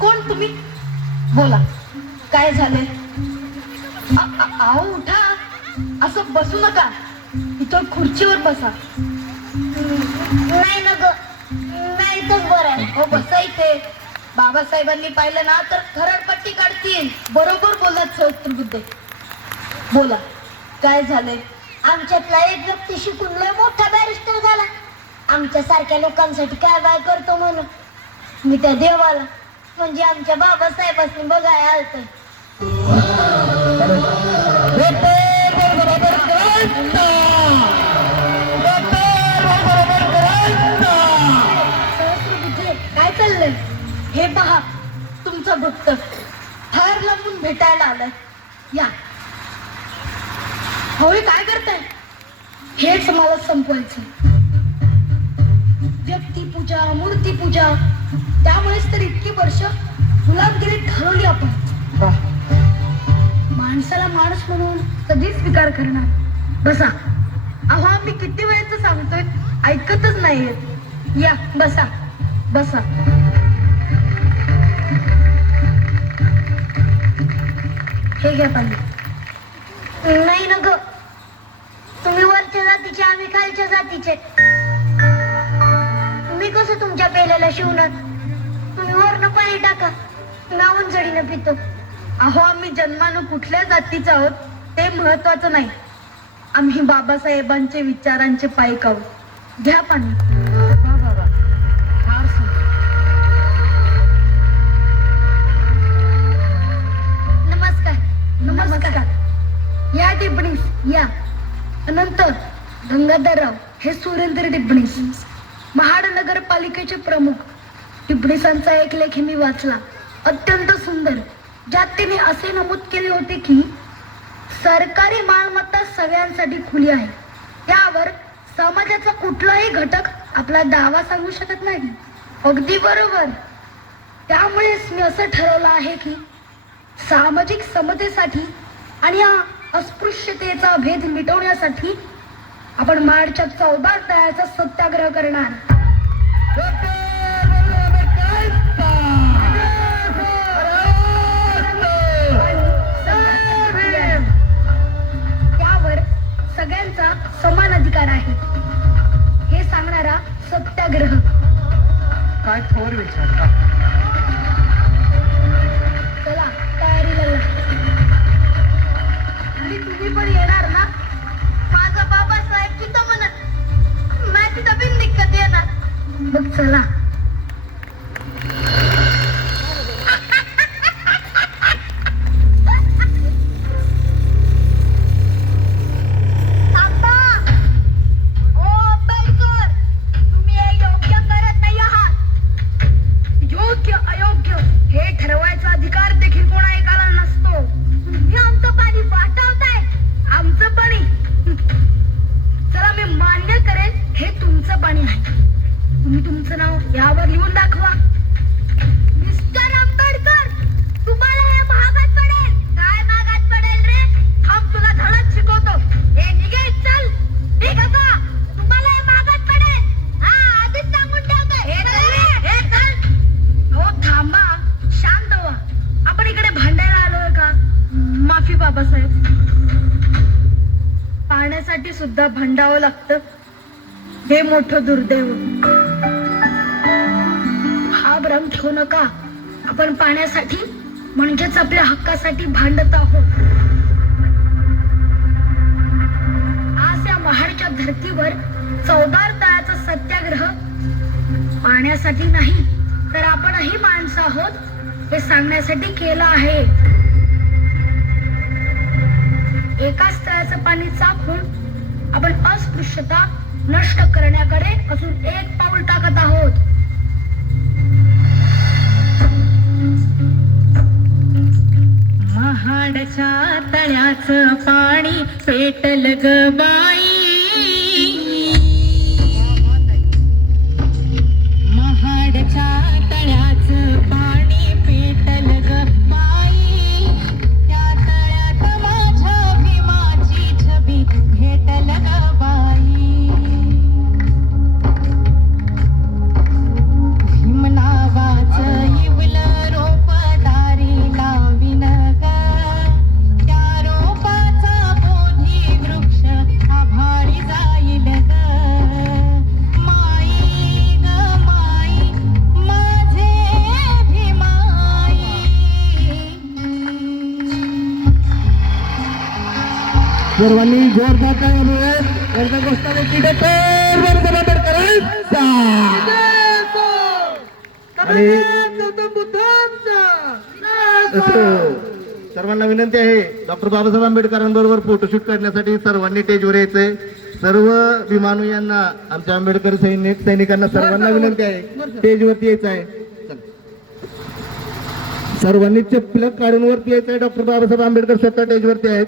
कोण तुम्ही? बोला, काय झाले? आओ उठा, असं बसू नका, इथं खुर्चीवर बसा. नाही ना ग, नाही इथंच बरं आहे. हो बसा इथे. बाबासाहेबांनी पाहिलं ना तर खरडपट्टी काढतील. बरोबर बोलत सहस्त्रबुद्धे. बोला, काय झालंय? आमच्यातला एक व्यक्ती शिकून लय मोठा बॅरिस्टर झाला. आमच्या सारख्या लोकांसाठी काय बाय करतो म्हणून मी त्या देवाला म्हणजे आमच्या बाबासाहेबांनी बघायला आलतोय. सहस्त्रबुद्धे, काय चाललंय? हे पहा, तुमचा भक्त फार लांबून भेटायला आलाय. या. होय, काय करताय? हेच मला संपवायचं. व्यक्तिपूजा, मूर्तीपूजा, त्यामुळेच तर इतकी वर्ष गुलामगिरीत घालवली आपण. माणसाला माणूस म्हणून कधी स्वीकार करणार? बसा. अहो, आम्ही किती वेळेच सांगतोय, ऐकतच नाहीये. या बसा बसा. हे घ्या पाणी. नाही ना ग, तुम्ही वरच्या जातीचे, आम्ही खालच्या जातीचे. मी कसं तुमच्या पेल्याला शिवणार? तुम्ही वरनं पाणी टाका, नावून जडीनं पितो. अहो, आम्ही जन्मानं कुठल्या जातीचे आहोत ते महत्वाचं नाही. आम्ही बाबासाहेबांचे विचारांचे पाईक आहोत. घ्या पाणी. वा वा वा, फार सुंदर. नमस्कार. नमस्कार. या टिप्पणीस या. अनंत गंगाधरराव हे सुरेंद्र टिप्पणीस, महाड नगरपालिकेचे प्रमुख. टिप्पणीसांचा एक लेख मी वाचला, अत्यंत सुंदर, ज्यात त्यांनी असे नमूद केले होते की सरकारी मालमत्ता सगळ्यांसाठी खुली आहे. त्यावर समाजाचा कुठलाही घटक आपला दावा सांगू शकत नाही. अगदी बरोबर. त्यामुळेच मी असं ठरवलं आहे की सामाजिक समतेसाठी आणि या अस्पृश्यतेचा भेद मिटवण्यासाठी आपण मार्चच्या 14 तळ्याचा सत्याग्रह करणार. त्यावर सगळ्यांचा समान अधिकार आहे हे सांगणारा सत्याग्रह. काय थोर विचार. चला तयारीला लागा. आणि तुम्ही पण येणार ना? माझा बाबासाहेब तिथं म्हणत, मी तिथं बिनदिक्कत येणार. मग चला. योग्य अयोग्य हे ठरवायचा अधिकार देखील कोणा एकाला नसतो. तुम्ही आमचं पाणी वाटवताय. आमचं पाणी, चला मी मान्य करेन हे तुमचं पाणी आहे. तुम्ही तुमचं नाव यावर लिहून दाखवा. मिस्टर आंबेडकर, तुम्हाला हे महागात पडेल. काय महागात पडेल रे? थांब, तुला धडक शिकवतो. हे निघे, चल. ठीक आहे का? तुम्हाला हे महागात पडेल. हा, आधीच सांगून ठेवतोय. हे चल रे, हे चल. हो थांबा, शांत व्हा. आपण इकडे भांडायला आलोय का? माफी बाबासाहेब. पाण्यासाठी सुद्धा भांडावं लागतं, हे मोठं दुर्दैव. हा भ्रम ठेवू नका. आपण पाण्यासाठी म्हणजेच आपल्या हक्कासाठी भांडत आहोत. आज या महाडच्या धर्तीवर 14 तळ्याचा सत्याग्रह पाण्यासाठी नाही तर आपणही माणसं आहोत हे सांगण्यासाठी केलं आहे. एकाच तळ्याचं पाणी चाखून आपण अस्पृश्यता नष्ट करण्याकडे अजून एक पाऊल टाकत आहोत. महाडच्या तळ्याचं पाणी पेटल ग बाई. महाडच्या तळ्याचं पाणी पेटल ग बाई. त्या तळ्यात माझ्या भीमाची छबी भेटल ग बाई. भीम नावाचं इवलं रो सर्वांनी जोरदार काय यांचा घोषणादेखील डॉक्टर बाबासाहेब आंबेडकरांचा आणि सर्वांना विनंती आहे डॉक्टर बाबासाहेब आंबेडकरांबरोबर फोटोशूट करण्यासाठी सर्वांनी स्टेजवर यायचंय. सर्व विमानू यांना आमच्या आंबेडकर सैनिकांना सर्वांना विनंती आहे स्टेजवरती यायचं आहे. सर्वांनी चप्पल काढून वरती यायचं आहे. डॉक्टर बाबासाहेब आंबेडकर स्वतः स्टेजवरती आहेत.